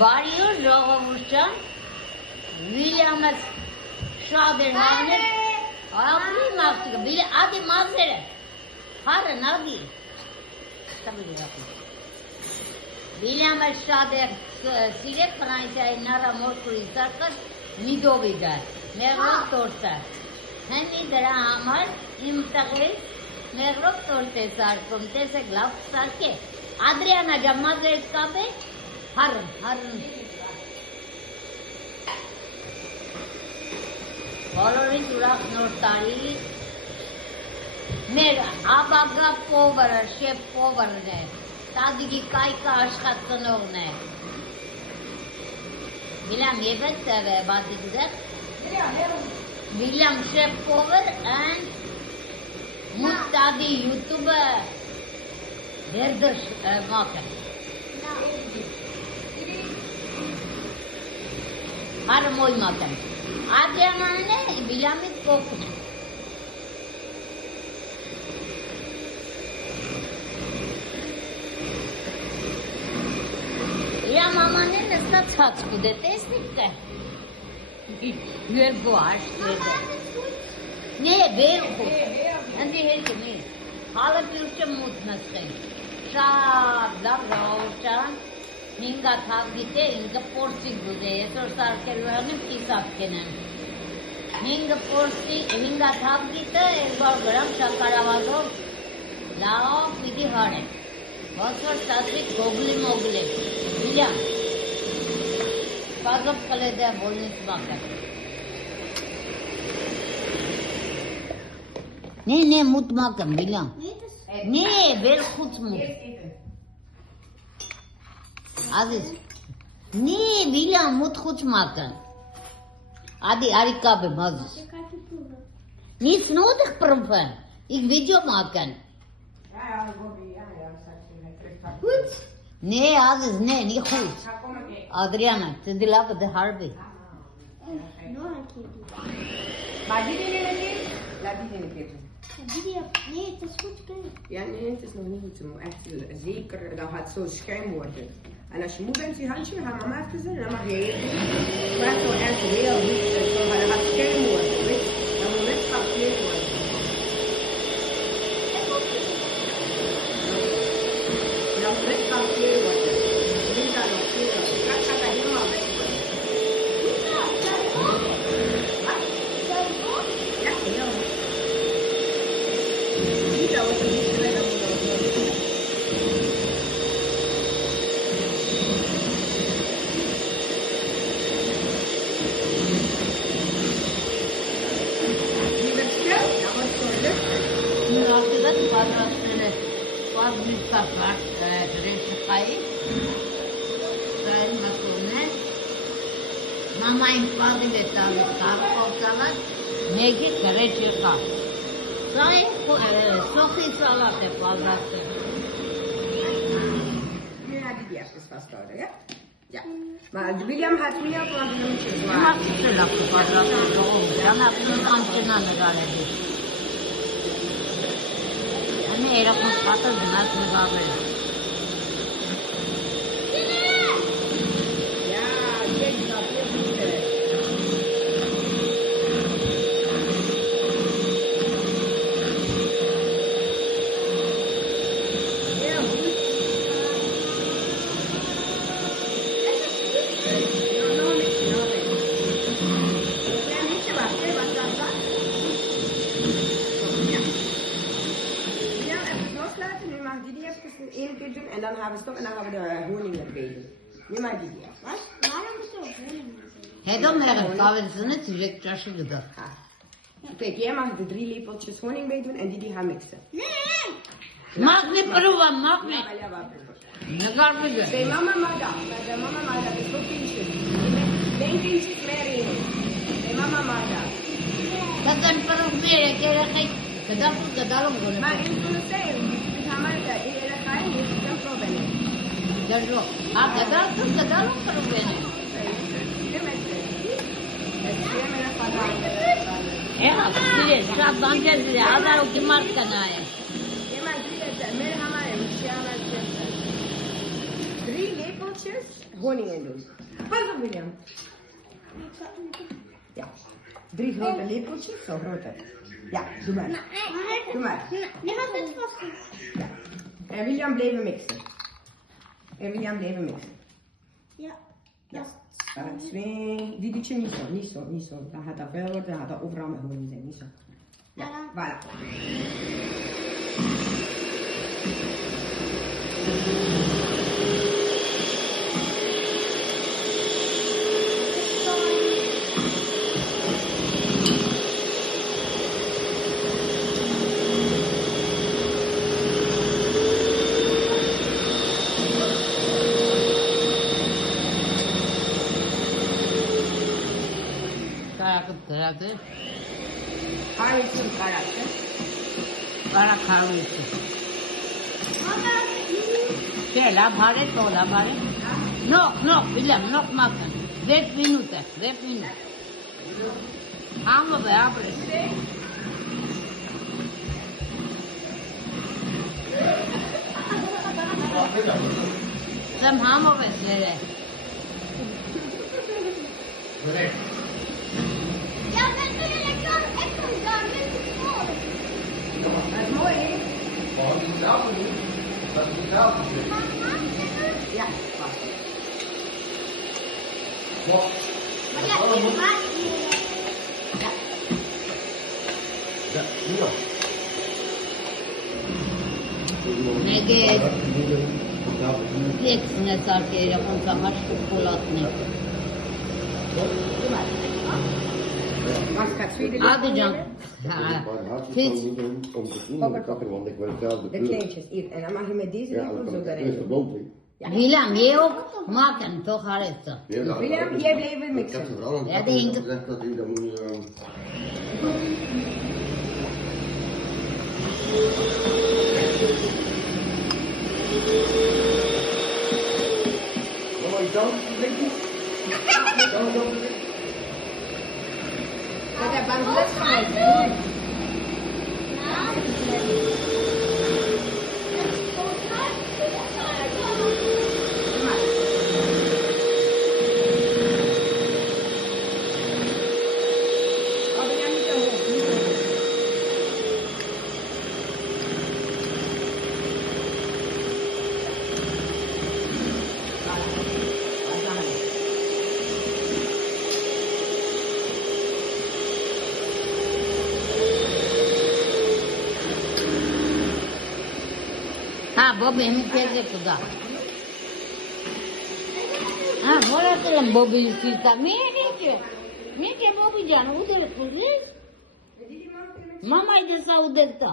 Բարիօր ժողովուրդ, Վիլյամը շատ էր մաղներ, աղլի մաղթիկը, ադի մաղները, հարը նադի, Վիլյամը շատ էր սիրեք Ֆրանսիայի նարամորքուրի սարկած միդովիգը, մեղրոք տորտը, հենի դրա համար իմ տղրից մեղրոք տորտ է սարկում, տեսեք լավ սարկ է, Ադրիանա ջան մազերից կապեք, հարն, բոլորին ուրախ նոր տարի, մեր ապագա պովերը, շեփ պովերն է, տադիգի կայկա աշխատողն է, William Evans բացի դուք, William Chef Power and Mustadi YouTube Derdish market. Har moy market. Adrianane William Cook. Ya mama ne nasıl çat kude testikte. Yer bu açtı. Ne ver bu? Andi her kimi. Hala bir mutmasın. Şad lavravcan. Ninga tavgite inga porsi gude. Esor sarkelvanı pisap kenem. Ninga porsi ninga tavgite esor garam şakaravado. Lao pidi hare. Basor sadri gogli mogli. William. Pagap kalede bolnis bakar. Ne mutmakam William. Ne ver khut mut. Aziz. Ne William mut khut makam. Adi arika be mazis. Nis nodig profen. Ik video maken. Goed. Nee, Aziz, nee, niet goed. Adriana, het is de lava de harbi. Maar die dingen niet? Laat die dingen geven. Nee, het is goed kunnen. Ja, nee, het is nog niet goed. Ze moet echt zeker, dan gaat het zo schuim worden. En als je moe bent, je handje, ga mama even dan mag je eten. Maar het wordt echt heel goed. Dan gaat het schuim worden. Weet je? Dan moet het gepleegd worden. Dan moet het gepleegd worden. Niet dat nog veel. Dat gaat er helemaal weg worden. Wat? Ja, heel goed. Niet dat we het niet willen, dan moeten we het doen. Die werd stil, dan wordt het zo luchtig. Nu als je dat was niet verwacht, gerechte kai. Kai makune. Mama in vader getal salat, negi gerechte ka. Sai sochi salat e padat. Nu heb je die even vasthouden, ja? Ja. Maar William had meer van de nootjes Ma se la padat do, ana antena nagale. Ane era con pata de nas nagale. Ja, kijk, dat is goed. Heel goed. Nog niks. Ja, niet te wachten, wat dan dat? Ja. Ja, even loslaten. Nu mag die even één keer doen en dan gaan we stoppen en dan gaan we de honing erbij doen. Nu mag die even. Wat? Waarom moet je ook honing maken? Hedo merk kavensine tijek çaşı gıda. Kijk, jij mag er 3 lepeltjes honing bij doen en die gaan mixen. Nee! Mag ne prova, mag ne. Ja, wat? Ne garbage. Bij mama mag dat. Bij mama mag dat. Ik ook kindjes. Denk eens meer in. Bij mama mag dat. Kagan parang mere kera kay kadam kadalong gona. Maar in zo'n tijd, we gaan maar dat. In de ga je niet, dan proberen. Darlo. Ah kadalong parang bene. Ja, bile saat bangel bile adar o kimar kana hai. 3 lepeltjes Mixtures, honing en doen. Pas op William. Ja. 3 grote lepeltjes, zo grote. Ja, doe maar. Doe maar. Nu gaat het vast. Ja. En William blijven mixen. En William blijven mixen. Ja. Ja. Dan 2. Die doet je niet zo, niet zo, niet zo. Dan gaat dat wel worden, dan gaat dat overal met honing zijn, niet zo. Ja, voilà. Karakter. Harvey'sin karakter. Kara kahvesi. Mama. Che, la bhare to, la bhare. No, William, no maken. 10 minuten, 10 minuten. Gaan we bij Abres. Sam gaan we bij Ja, dat wil ik wel. Ik kom daar met de school. Dat is mooi, hè? Ja, wacht. Maar ja, ik maak Ja. Nege hepsine sarkıya konsamış çikolatını. Mag ik het tweede Hadi liedje can. nemen? Ha. Fiets. Fiets. Om te doen met de kapper, want ik wil zelf de De kleur. kleintjes, hier. En dan mag je met deze Ja, lepel dan zo kan ik erin eerst de doen. boot in. William, je ook maken, toch hartstikke. Ja, dat- William, jij blijft weer Ik heb mixen. ze vooral aan Ja, het die hinken. gezegd dat hij dat moet... Mama, je kan het drinken? Kan het ook drinken? Met de bandlet gaan. Ha, Bobby, hem keze kuda. Ha, बोला तेरे Bobby सीता मैं क्या Bobby जान उधर खुले मामा इधर सा उधर था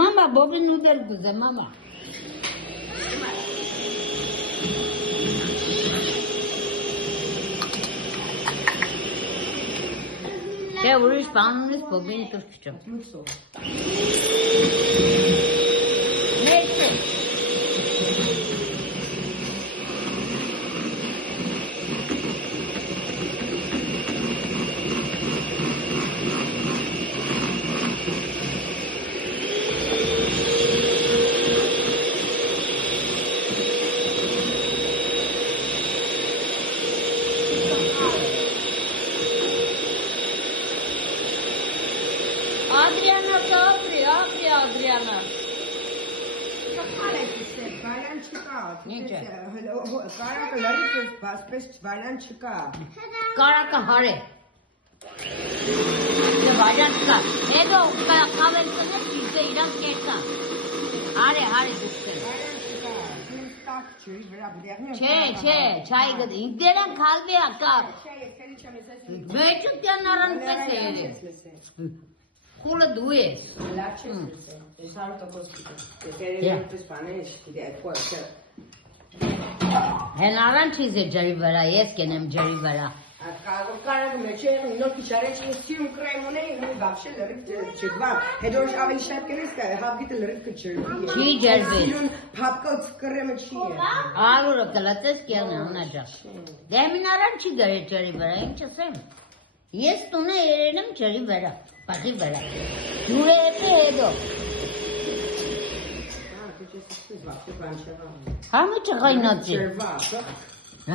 मामा Bobby उधर खुले मामा क्या उरिश पाउंड Bobby तो kitchen Moet zo. Adriana Adriana. Vayan çıkar. Niçin? Karakterleri pes vayan çıkar. Kara kahare. ये भाजन का ये तो कावेल को ना चीज़ इधर कैसा हारे दुष्ट Vayan çıkar. Şimdi tak çöy bırak bir छे छाई गद इंतेरा खाल दे आका बेचुक क्या नरम पे तेरे कुल दुए है नारायण चीज़ है जरी बड़ा ये क्या नाम जरी बड़ा Karak meçe not içerek istiyorum kremone bu bakşeleri çıkvar. Hedoş avil şarkınızda habgitleri kaçırıyor. Çiğ cerbe. Papka kreme çiğ. आलू रखलतस क्या ना होना जा देमिन नारायण ची गए जरी बड़ा इन चसे ये तूने एरेनम जरी बड़ा पाटी बड़ा जुड़े पे है दो Ha, tu ce să spui, va, ce bani ceva. Համի չղայնացի։ Червака.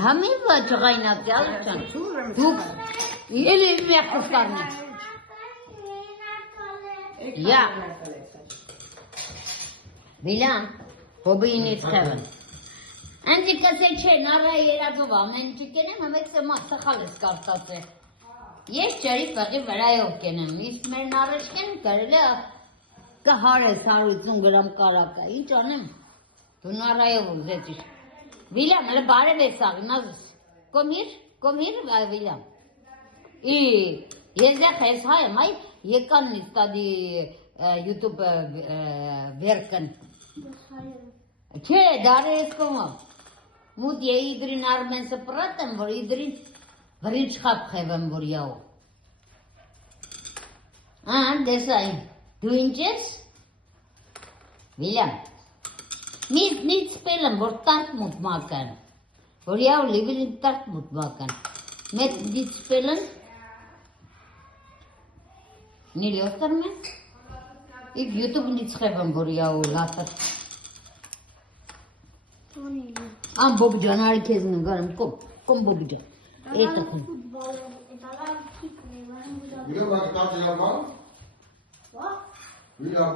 Համի չղայնացի, ալուչան։ Чурам. Դուք ելի մեղքս կարնի։ Я. Վիլան, հոբինից խևն։ Անջի կասե չէ, նարը երածով ամեն ինչի կենեմ, համեկ սը սխալ ես կարտած է։ Ես ճարի պղի վրայով կենեմ, իսկ մեր նարեշկեն կարել է կհարես 150 գրամ կարակա, ինչ անեմ, դու նարայով ուզեցիր։ Վիլան, հլը բարև ես աղի, նազս, կոմիր, Վիլան։ Եզեղ ես հայ եմ, այ եկան նիստադի YouTube վերկն։ Չէ, դարը ես կոմով։ Մուտ է իդրին արմենսը պրատ եմ, որ իդրին վրին չխապ խևեմ, որ яу։ Դեսային, դու ինչ ես։ Վիլան, նից սպել եմ, որ տանք մուտ մական, որ яу լիվիլին տանք մուտ մական, մետ նից սպել եմ, նիլի ոստարմ է, իվ YouTube նից խևեմ, որ яу լասր։ Բոբի ջան, արի քեզ նգարեմ, կոմ բոբի ջան, էտը կոմ։ William, wat gaat er allemaal? William.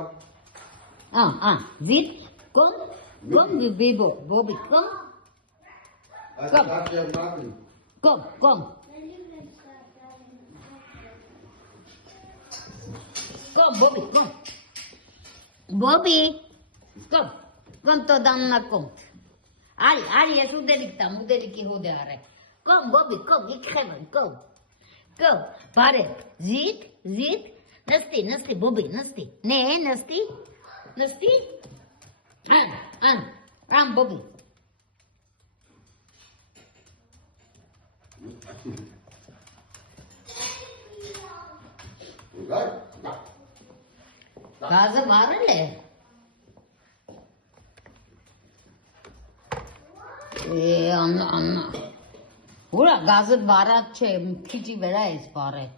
Zit, kom, Bibo, Bobby, kom. Wat gaat er allemaal? Kom. Kom, Bobby, kom. Bobby, kom to Danna, kom. Ali, je udelik tam, udeliki hode are. Kom, Bobby, kom, ik geef hem, kom. Kom, pare, zit, nasti, Bobby, nasti. Nee, nasti. Aan, Bobby. Gazı var öyle. Anla. Ura gazı barat kici vera es pare.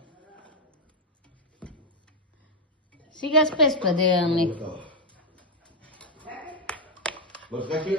Sigas pes pede anne. Wat zeg je?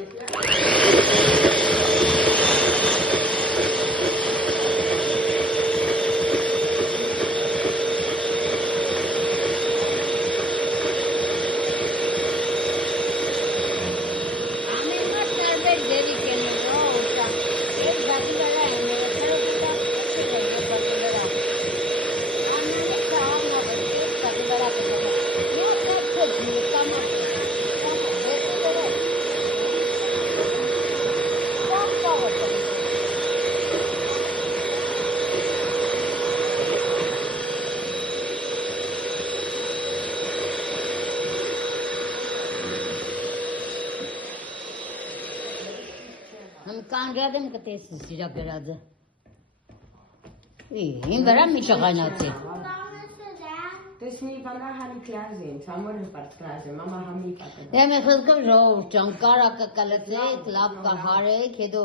Կանրադեմ կտեսիս իրա գրածը։ Իմ վրա մի չղանացի։ Տեսնի վանա հարի կլազին, համորը պարտկրազը, մամա համի պատը։ Դե մեզ խզգով ժով ճան կարակը կլծեք, լավ կահարեք, հետո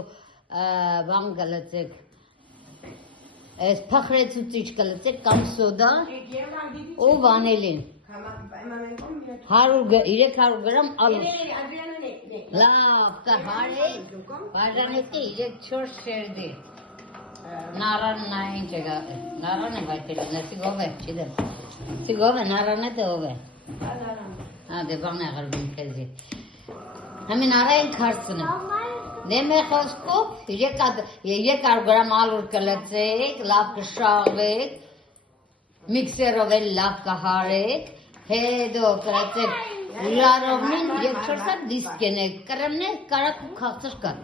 վան կլծեք։ Ես պխրեցուցիչ կլծեք կամ սոդա ու վանելին։ 300 գրամ ալուր։ Լավ կահարեք, բաժանեցի 3-4 շերդի։ Նարանն այն չեղա, նարան է վայտել, սիգով է, չիդեմ։ Սիգով է, նարան է թե ով է։ Դե բան է ғրվում կեզի։ Համին արային քարցն է։ Դե մեր խոսքով 300 գրամ ալուր կլծեք, լավ կշաղվեք, միքսերով էլ լավ կահարեք, հետո կրացեք լարովնին 2-4 դիսկ կենեք, կրմնեք կարակ ու քաղցր կատ։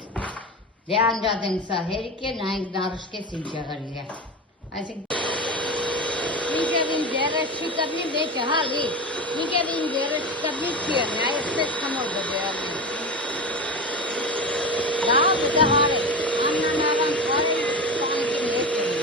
Դե անջատ ենք սա հերիք է, նայենք նարշկես ինչ եղել է։ Այսինք մինչև իմ դերս չի կապնի վեճը, հալի, մինչև իմ դերս կապնի չի եմ, այս պետ խմոր բդերալին։ Լավ կահարեք, աննանարան կարեք, սանքին հետ եմ։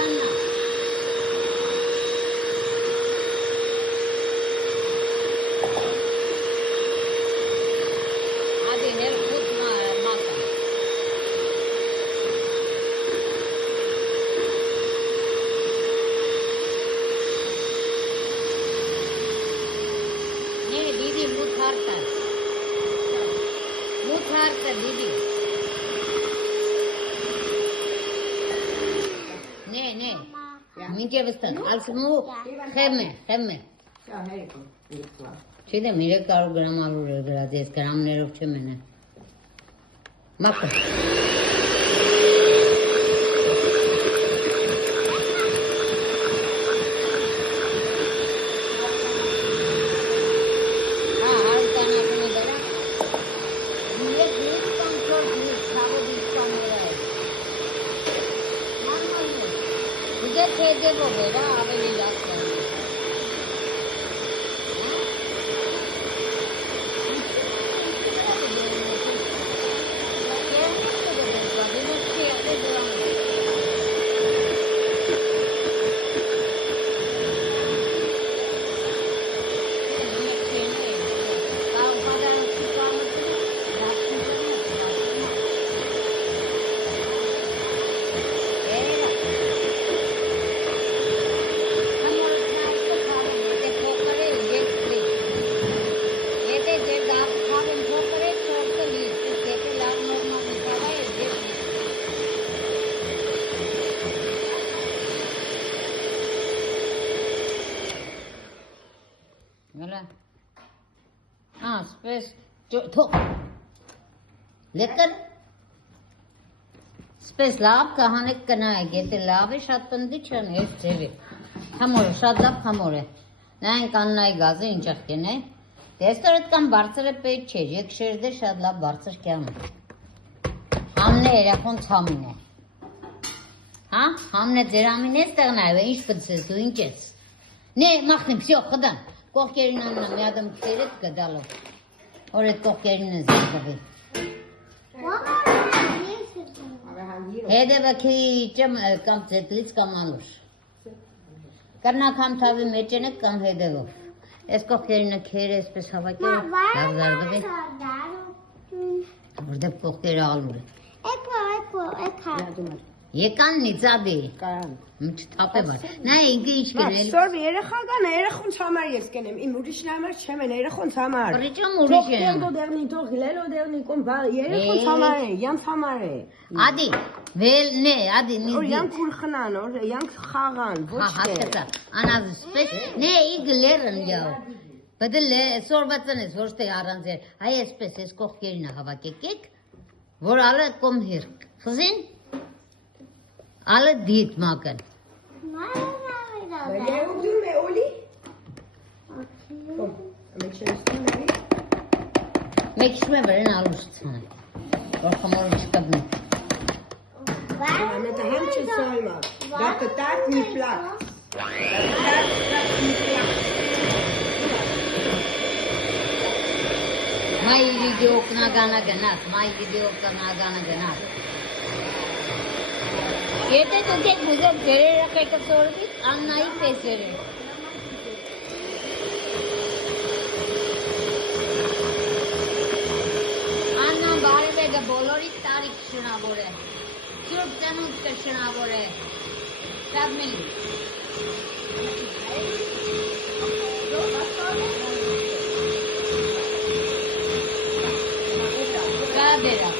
Կաննա։ Ադի ներքուտ մակա։ Ne didi mutharta. Mutharta didi. Ne. Minke vastan. Alsmu kheme. Ja, hei, kom. Niet klaar. Şimdi mire karu gram alu grades gram ne rokche mene. Makka. लेकिन स्पेस लाभ कहानी करना है ये लाभ है शायद पंदी छन है सेवे हमोरे शायद लाभ हमोरे नहीं करना है गाज़े इंचक के नहीं तेस्तरत कम बारसरे पे छे एक शेर दे शायद लाभ बारसर क्या हमने रखों छामिने हाँ हमने जेरामिने स्टरना है इंच पद से दो इंचेस ने मखने पियो कदम कोकेरिना ना म्यादम खेरत कदालो और एक कोकेरिना ज़्यादा Hede bakı cam kam setlis kamalur. Karna kam tabi mechene kam hede go. Esko kherine khere espes hava ke dagdar be. Burada koktere alur. Eko. Ye kan nizade. Kan. Mch tape var. Na inge iş kerel. Sorry, երեխական երեխուն համար ես կենեմ, իմ ուրիշ համար չեմ, երեխոնց համար։ ಪರಿಚಯ ಮುರಿಚೆ. դերնի թող հիլելո դերնի կոմ երեխոնց համար է, յանց համար է։ Adi. Vel ne? Adi Որ nizi. յանք ուր խնան, որ յանք խաղան, ոչ Ha թե։ hakika. Anaz spes. Ne iglerin ya. Bedelle sorbatsanız hoşte aranzer. Hay espes es kokkerine hava kekek. Vor alle kom hier. Gezien? Alle diet maken. Jij ook doen met olie? Kom, een beetje stemmen. Mekişme verin alışsın. Orkamor çıkabın. Met de handjes samen. Dat de taart niet plakt. Dat de taart niet plakt. Mai video kana gana ganat. Mai video kana gana ganat. Yete to ke muze gere rakhe ka torbi annai pesere. Anna bare bega bolori tarik shuna bore. Kirtanu shuna bore. Sab mili. Kadera.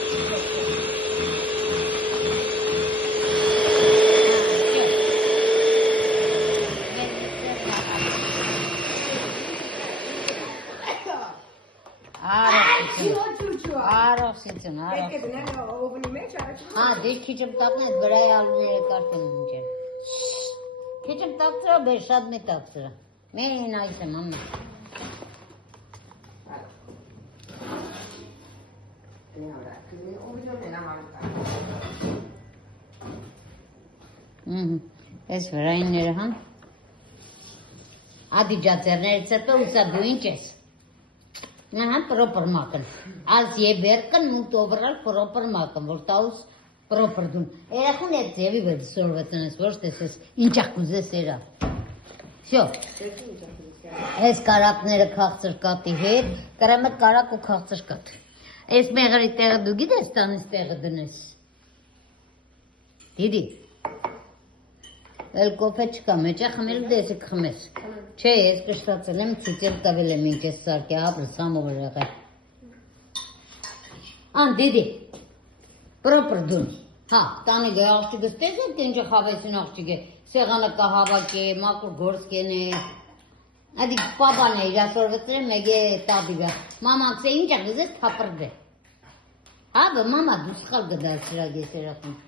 Arofsitsin. Kijk eens net over die mensen. हाँ देख खिचम तक ना बड़ा आलू ने करते मुझे खिचम तक तो बेशाद में तक तो मैं ना इसे mummy es verain ne rahan आदि जाते हैं से तो उसे दुइंचेस ना proper maken als je werken moet overal proper maken wordt als Պրոպրդուն։ Երախուն այդ ձևի վեր սորվը տնես, ոչ տեսես, ինչա կուզես երա։ Всё։ Այս կարակները քաղցր կատի հետ, կրեմը կարակ ու քաղցր կատ։ Այս մեղրի տեղը դու գիտես տանից տեղը դնես։ Դիդի։ Էլ կոֆե չկա, մեջ է խմել դեսի կխմես։ Չէ, ես կշտացել եմ, ցիծել տվել եմ ինչ ես սարկի ապրը, սամովը եղել։ Ան, դիդի, պրոպրդուն, հա, տանի գե աղջիկս տեսեք ինչ խավեսին աղջիկ է, սեղանը կա հավակ է, մակուր գործկեն է, ադի պաբան է, իրասորվեցրել մեկ է տաբիգա, մամանք սե ինչ է գզես թապրդ է։ Հա, բը մամա դու սխալ գդարցրակ ես երախում։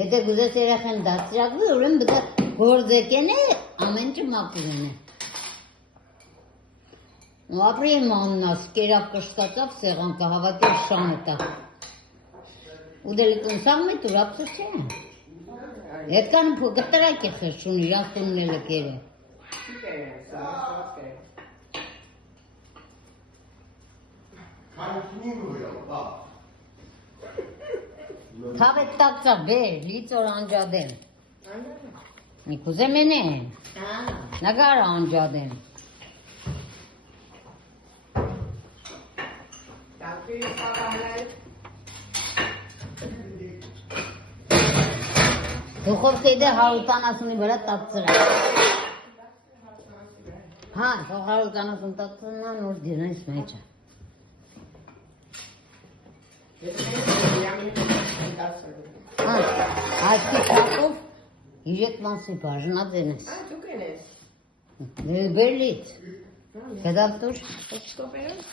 Եթե գուզես երախեն դարձրակվի, ուրեմ բդա գործեկեն է, ամեն ճը մակուրեն է։ Ու ապրի եմ աննաս, կերավ կշտացավ, սեղան կա հավատել շանը տա։ Ու դելի կնսաղ մետ ուրապսը չէ։ Եթկան գտրակ է խրշուն, իրանք տուննել է կերը։ Թավետ տակցա բեր, լիցոր անջադեմ։ Նիկուզեմ են է, նագար անջադեմ։ Թուխով սեյդե հարութանասունի վրա տակցրա։ Հա, թող հարութանասուն տակցրնա նոր դիրնայս մեջը։ Այսքի չակով իրետ մասի բաժնած են ես։ Դուք են ես։ Բերլից։ Կդավ տուր։ Ստոպերով։